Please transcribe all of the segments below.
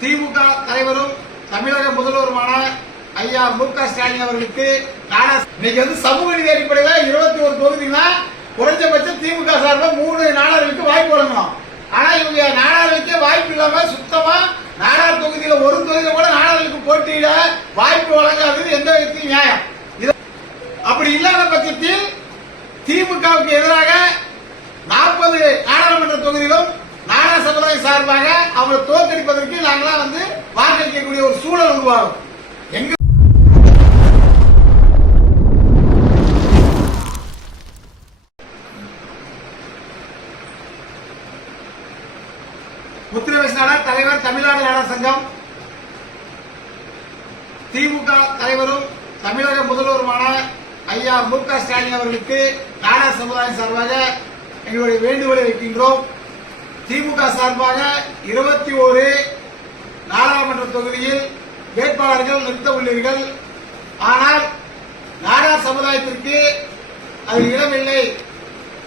திமுக தலைவரும் தமிழக முதல்வருமான ஐயா மு க ஸ்டாலின் அவர்களுக்கு நாடா இன்னைக்கு வந்து சமூக நீதி அடிப்படையில் இருபத்தி ஒரு தொகுதினா குறைஞ்சபட்சம் திமுக சார்பில் மூணு நாடார்களுக்கு வாய்ப்பு வழங்கணும். ஆனா இவங்க நாடார்களுக்கே வாய்ப்பு இல்லாம சுத்தமா நாடார் தொகுதியில ஒரு தொகுதியில கூட நாடார்களுக்கு போட்டியிட வாய்ப்பு வழங்காதது எந்த விதத்திலும் நியாயம். இது அப்படி இல்லாத பட்சத்தில் திமுகவுக்கு எதிராக நாற்பது நாடாளுமன்ற தொகுதியிலும் நாடா சமுதாயம் சார்பாக அவரை தோற்கடிப்பதற்கு நாங்களாம் வந்து வாக்களிக்கக்கூடிய ஒரு சூழல் உருவாகும். எங்க முத்திரவேஷ் தலைவர் தமிழ்நாடு நாடக சங்கம் திமுக தலைவரும் தமிழக முதல்வருமான ஐயா மு க ஸ்டாலின் அவர்களுக்கு நாடா சமுதாயம் சார்பாக எங்களுடைய வேண்டுகோளை வைக்கின்றோம். திமுக சார்பாக இருபத்தி ஒரு நாடாளுமன்ற தொகுதியில் வேட்பாளர்கள் நிறுத்த உள்ளீர்கள். ஆனால் நாடார் சமுதாயத்திற்கு அது இடமில்லை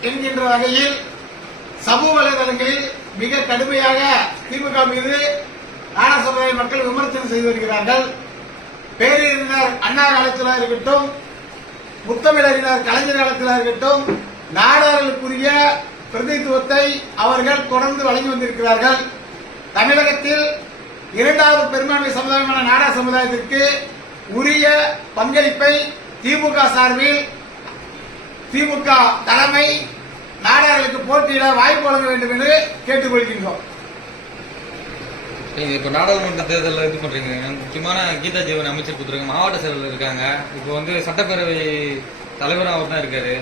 என்கின்ற வகையில் சமூக வலைதளங்களில் மிக கடுமையாக திமுக மீது நாடார் சமுதாய மக்கள் விமர்சனம் செய்து வருகிறார்கள். பேரறிஞர் அண்ணா காலத்தில் இருக்கட்டும் முத்தமிழறிஞர் கலைஞர் காலத்திலாக இருக்கட்டும் நாடார்களுக்குரிய பிரதிநிதித்துவத்தை அவர்கள் தொடர்ந்து வழங்கி வந்திருக்கிறார்கள். தமிழகத்தில் இரண்டாவது பெரும்பான்மை சமுதாயமான நாடா சமுதாயத்திற்கு உரிய பங்களிப்பை திமுக சார்பில் திமுக தலைமை நாடார்களுக்கு போட்டியிட வாய்ப்பு வழங்க வேண்டும் என்று கேட்டுக்கொள்கின்றோம். நீங்கள் இப்போ நாடாளுமன்ற தேர்தலில் இது பண்ணுறீங்க முக்கியமான கீதா ஜீவன் அமைச்சர் கொடுத்துருக்காங்க. மாவட்ட செயலர் இருக்காங்க. இப்போ வந்து சட்டப்பேரவை தலைவர் அவர் தான் இருக்காரு.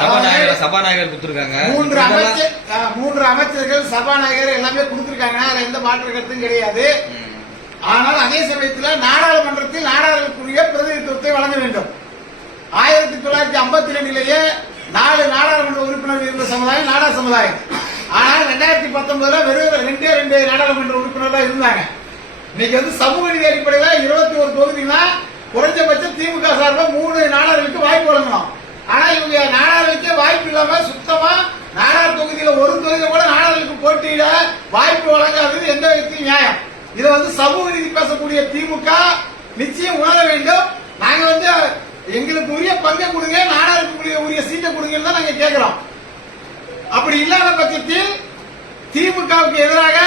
சபாநாயகர் சபாநாயகர் கொடுத்துருக்காங்க. மூன்று அமைச்சர் மூன்று அமைச்சர்கள் சபாநாயகர் எல்லாமே கொடுத்திருக்காங்க. அதுல எந்த மாற்று கருத்தும் கிடையாது. ஆனால் அதே சமயத்தில் நாடாளுமன்றத்தில் நாடாளுக்குரிய பிரதிநிதித்துவத்தை வழங்க வேண்டும். ஆயிரத்தி தொள்ளாயிரத்தி ஐம்பத்தி ரெண்டிலேயே நாலு நாடாளுமன்ற உறுப்பினர் இருந்த சமுதாயம் நாடா சமுதாயம். ஆனால் ரெண்டாயிரத்தி பத்தொன்பதுல வெறும் ரெண்டே ரெண்டு நாடாளுமன்ற உறுப்பினர் தான் இருந்தாங்க. இன்னைக்கு வந்து சமூக நீதி அடிப்படையில் இருபத்தி ஒரு தொகுதினா குறைஞ்சபட்சம் திமுக சார்பில் மூணு நாடார்களுக்கு வாய்ப்பு வழங்கணும். ஆனா இவங்க நாடாளுக்கே வாய்ப்பு இல்லாம சுத்தமா நாடார் தொகுதியில ஒரு தொகுதியில கூட நாடாளுக்கு போட்டியிட வாய்ப்பு வழங்காதது எந்த விதத்தில் நியாயம். இதை வந்து சமூக நீதி பேசக்கூடிய திமுக நிச்சயம் உணர வேண்டும். நாங்க வந்து எங்களுக்கு உரிய பங்கை கொடுங்க நாடாளுக்கு உரிய உரிய சீட்டை கொடுங்கன்னு தான் நாங்க கேட்கிறோம் அப்படி இல்லாத பட்சத்தில் திமுகவுக்கு எதிராக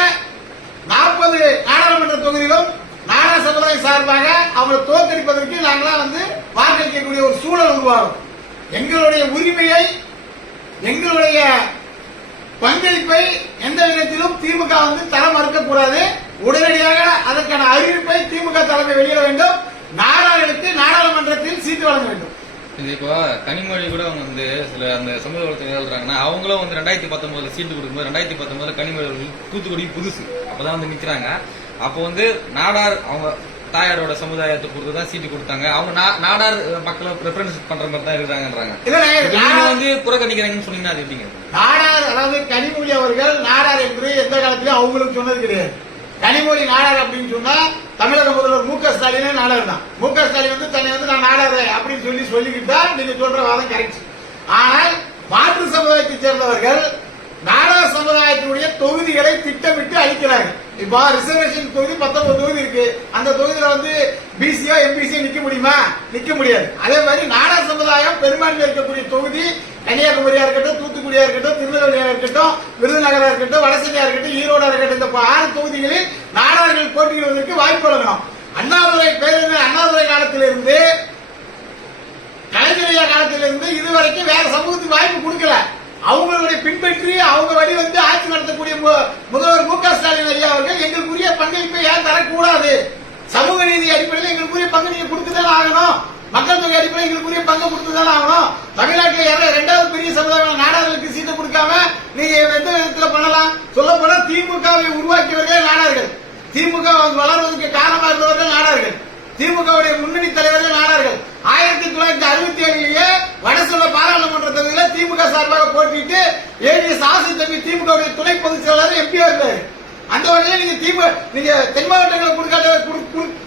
நாற்பது நாடாளுமன்ற தொகுதியிலும் நாடா சமுதாயம் சார்பாக அவரை தோற்கடிப்பதற்கு நாங்களாம் வந்து வாக்களிக்கக்கூடிய ஒரு சூழல் உருவாகும். எங்களுடைய உரிமையை எங்களுடைய பங்களிப்பை எந்த விதத்திலும் திமுக வந்து தர மறுக்கக்கூடாது. உடனடியாக அதற்கான அறிவிப்பை திமுக தலைமை வெளியிட வேண்டும். நாடாளுக்கு நாடாளுமன்றத்தில் சீட்டு வழங்க வேண்டும். இது இப்போ கனிமொழி கூட அவங்க வந்து சில அந்த சமூக வளத்தில் எழுதுறாங்கன்னா அவங்களும் வந்து ரெண்டாயிரத்தி பத்தொன்பதுல சீட்டு கொடுக்கும்போது ரெண்டாயிரத்தி பத்தொன்பதுல கனிமொழி தூத்துக்குடி புதுசு. அப்பதான் வந்து நிக்கிறாங்க. அப்போ வந்து நாடார் அவங்க தாயாரோட சமுதாயத்தை பொறுத்து தான் சீட்டு கொடுத்தாங்க. அவங்க நாடார் மக்களை ப்ரிஃபரன்ஸ் பண்ற மாதிரி தான் நீங்க வந்து புறக்கணிக்கிறாங்கன்னு சொன்னீங்கன்னா அது எப்படிங்க நாடார் அதாவது கனிமொழி அவர்கள் நாடார் என்று எந்த காலத்திலும் அவங்களுக்கு சொன்னது கிடையாது. கனிமொழி நாடார் அப்படின்னு சொன்னா தமிழக முதல்வர் மு க ஸ்டாலினே நாடார் தான். மு க ஸ்டாலின் வந்து தன்னை வந்து நான் நாடார் அப்படின்னு சொல்லி சொல்லிக்கிட்டா நீங்க சொல்ற வாதம் கரெக்ட் ஆனால் மாற்று சமுதாயத்தை சேர்ந்தவர்கள் நாடார் சமுதாயத்தினுடைய தொகுதிகளை திட்டமிட்டு அளிக்கிறார்கள் இப்போ ரிசர்வேஷன் தொகுதி பத்தொன்பது தொகுதி இருக்கு. அந்த தொகுதியில வந்து பிசியோ எம்பிசியோ நிக்க முடியுமா? நிக்க முடியாது. அதே மாதிரி நாடார் சமுதாயம் பெரும்பான்மை இருக்கக்கூடிய தொகுதி கன்னியாகுமரியா இருக்கட்டும் தூத்துக்குடியா இருக்கட்டும் திருநெல்வேலியா இருக்கட்டும் விருதுநகரா இருக்கட்டும் வடசென்னையா இருக்கட்டும் ஈரோடா இருக்கட்டும் இந்த ஆறு தொகுதிகளில் நாடார்கள் போட்டியிடுவதற்கு வாய்ப்பு வழங்கணும். அண்ணாதுரை பேருந்து அண்ணாதுரை காலத்திலிருந்து கலைஞரையா காலத்திலிருந்து இதுவரைக்கும் வேற சமூகத்துக்கு வாய்ப்பு கொடுக்கல. அவங்களுடைய பின்பற்றி அவங்க வழி வந்து ஆட்சி நடத்தக்கூடிய மு- முதல்வர் மு க ஸ்டாலின் ஐயா அவர்கள் எங்களுக்குரிய பங்களிப்பை ஏன் தரக்கூடாது? சமூக நீதி அடிப்படையில் எங்களுக்குரிய பங்கு நீங்க கொடுத்துதான் ஆகணும். மக்கள் தொகை அடிப்படையில் எங்களுக்குரிய பங்கு கொடுத்துதான் ஆகணும். தமிழ்நாட்டில் யாரும் இரண்டாவது பெரிய சமுதாயம் நாடார்களுக்கு சீட்டு கொடுக்காம நீங்க எந்த விதத்துல பண்ணலாம்? சொல்ல போனா திமுகவை உருவாக்கியவர்களே நாடார்கள். திமுக வளர்வதற்கு காரணமாக இருந்தவர்கள் நாடார்கள். திமுகவுடைய முன்னணி தலைவர்கள் நாடார்கள். ஆயிரத்தி தொள்ளாயிரத்தி அறுபத்தி ஏழுலயே வடசொல்ல பாராளுமன்ற தொகுதியில திமுக சார்பாக போட்டிட்டு ஏழிஎஸ் ஆசை தம்பி திமுகவுடைய துணை பொதுச் செயலாளர் எம்பியா இருந்தாரு அந்த வகையில நீங்க திமுக நீங்க தென் மாவட்டங்களை கொடுக்காத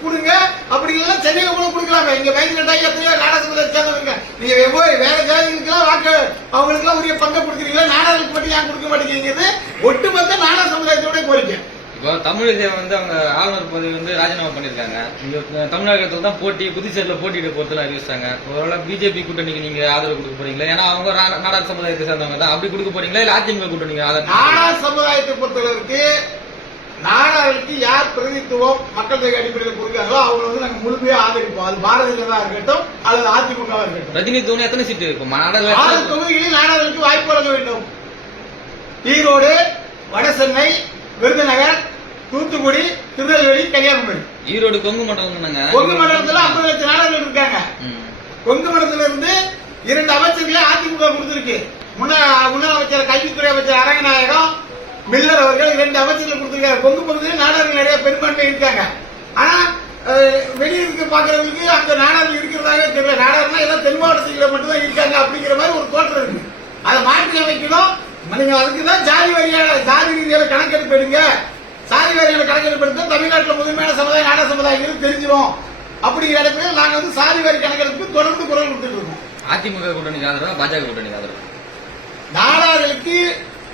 கொடுங்க. அப்படி இல்லைன்னா சென்னையில கூட கொடுக்கலாமே. இங்க பயந்துட்டா எத்தனையோ நாடாளுமன்ற சேர்ந்தவங்க. நீங்க வெவ்வேறு வேற ஜாதிகளுக்கெல்லாம் வாக்கு அவங்களுக்கெல்லாம் உரிய பங்கை கொடுக்குறீங்களா நாடாளுக்கு மட்டும் ஏன் கொடுக்க மாட்டேங்கிறது ஒட்டுமொத்த நாடா சமுதாயத்தோட கோரிக்கை. இப்போ தமிழிசை வந்து அவங்க ஆளுநர் பதவி வந்து ராஜினாமா பண்ணிருக்காங்க இங்க தமிழகத்துல தான் போட்டி புதுச்சேரியில போட்டியிட போறதுல அறிவிச்சாங்க. ஒருவேளை பிஜேபி கூட்டணிக்கு நீங்க ஆதரவு கொடுக்க போறீங்களா? ஏன்னா அவங்க நாடார் சமுதாயத்தை சேர்ந்தவங்க தான். அப்படி கொடுக்க போறீங்களா? இல்ல அதிமுக கூட்டணிக்கு ஆதரவு நாடார் சமுதாயத்தை பொறுத்தளவுக்கு நாடார்களுக்கு யார் பிரதித்துவம் மக்கள் தொகை அடிப்படையில் கொடுக்காங்களோ அவங்க வந்து நாங்க முழுமையா ஆதரிப்போம். அது பாரதிய ஜனதா இருக்கட்டும் அல்லது அதிமுக இருக்கட்டும். ரஜினி தோனி எத்தனை சீட்டு இருக்கும்? ஆறு தொகுதிகளில் நாடார்களுக்கு வாய்ப்பு வழங்க வேண்டும். ஈரோடு வடசென்னை விருதுநகர் தூத்துக்குடி திருநெல்வேலி கன்னியாகுமரி. ஈரோடு கொங்கு மண்டலம் கொங்கு மண்டலத்துல ஐம்பது லட்சம் நாடார்கள் இருக்காங்க. கொங்கு மண்டலத்துல இருந்து இரண்டு அமைச்சர்களை அதிமுக கொடுத்திருக்கு. முன்னாள் முன்னாள் அமைச்சர் கல்வித்துறை அமைச்சர் அரங்கநாயகம் மில்லர் அவர்கள் இரண்டு அமைச்சர்கள் கொடுத்திருக்காங்க. கொங்கு பகுதியில் நாடார்கள் நிறைய பெரும்பான்மை இருக்காங்க. ஆனா வெளியிருக்கு பாக்குறவங்களுக்கு அங்க நாடார்கள் இருக்கிறதாக தெரியல. நாடார்னா எல்லாம் தென் மாவட்டத்தில் மட்டும்தான் இருக்காங்க அப்படிங்கிற மாதிரி ஒரு தோற்றம் இருக்கு. அதை மாற்றி அமைக்கணும். நீங்க அதுக்கு தான் ஜாதி வாரியான ஜாதி ரீதியான கணக்கெடுப்பு எடுங்க. சாதி வாரியான கணக்கெடுப்பு தமிழ்நாட்டில் முதன்மையான சமுதாயம் நாடா சமுதாயங்கள் தெரிஞ்சிடும் அப்படிங்கிற இடத்துல நாங்க வந்து சாதி வாரி கணக்கெடுப்பு தொடர்ந்து குரல் கொடுத்துட்டு இருக்கோம். அதிமுக கூட்டணிக்கு ஆதரவா பாஜக கூட்டணிக்கு ஆதரவு நாடார்களுக்கு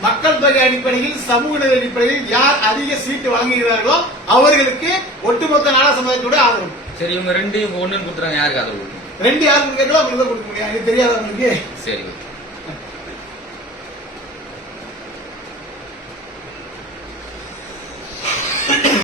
மக்கள் தொகை அடிப்படையில் சமூக நிலை அடிப்படையில் யார் அதிக சீட்டு வழங்குகிறார்களோ அவர்களுக்கு ஒட்டுமொத்த நாடா சமுதாயத்தோட ஆதரவு. சரி இவங்க ரெண்டு இவங்க ஒண்ணுன்னு கொடுத்துறாங்க யாருக்கு ஆதரவு ரெண்டு யாருக்கு கேட்கலாம் அவங்களுக்கு தான் கொடுக்க முடியும். எனக்கு தெரியாதவங்களுக்கு சரி